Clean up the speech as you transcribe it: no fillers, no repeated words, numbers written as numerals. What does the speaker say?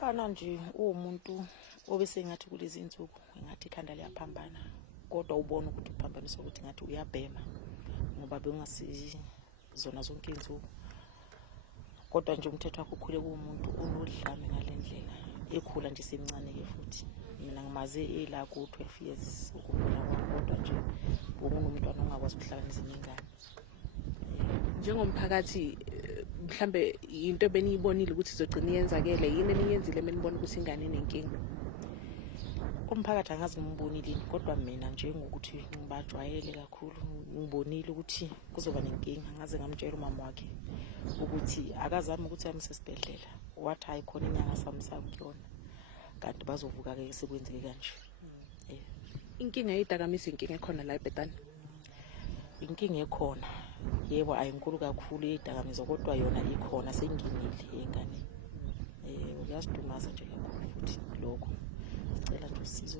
Umfana nje umuntu obesengathi kulezi insuku engathi ikhanda liyaphambana, kodwa ubona ukuthi uphambanisa ukuthi ngathi uyabhema ngoba bengasizona zonke insuku. Kodwa nje umthetho wakho ukhule kumuntu onodlame ngalendlela, ekhula nje semncane ke futhi. Mina ngimaze ela ku 12 years ukubona kwami, kodwa nje ngokunomntwana ongakwazi ukuhlanganisa izingane. Njengomphakathi mhlambe into beniyibonile ukuthi izogcina iyenzakele, yini eniyenzile menibona ukuthi ingane inenkinga? Umphakathi angazi ngimbonile, kodwa mina nje ngokuthi ngibajwayele kakhulu ngibonile ukuthi kuzoba nenkinga. Ngaze ngamtshela umama wakhe ukuthi akazami ukuthi amse esibhedlela, wathi hayi khona inyanga samsa kuyona, kanti bazovuka ke sekwenzeke kanje. Inkinga yedakamisa inkinga ekhona la eBhethany. Inkinga ekhona yebo ayinkulu kakhulu yedakamizwa, kodwa yona ikhona, senginile engane. Uyasidumaza nje kakhulu futhi lokho. Sicela nje usizo.